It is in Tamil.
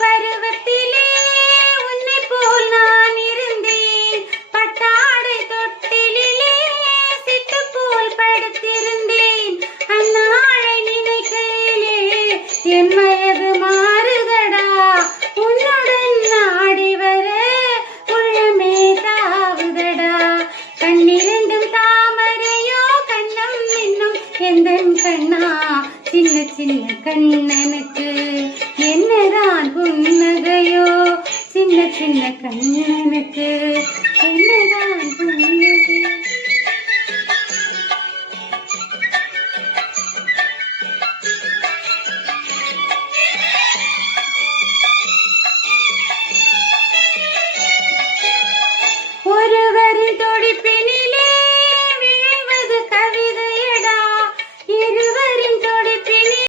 பருவத்திலே உன்னை போல் நான் இருந்தேன். பட்டாடை தொட்டிலே சிட்டு போல் படுத்திருந்தேன். அந்நாளை நினைக்கையிலே என் வயது மாறுதடா. உன்னுடன் நாடி வர உள்ளமே தாவுதடா. கண்ணிரண்டும் தாமரையோ கண்ணம் இன்னும் எந்தன் கண்ணா. சின்ன சின்ன கண்ணனுக்கு என்னதான் புன்னகையோ. சின்ன சின்ன கண்ணனுக்கு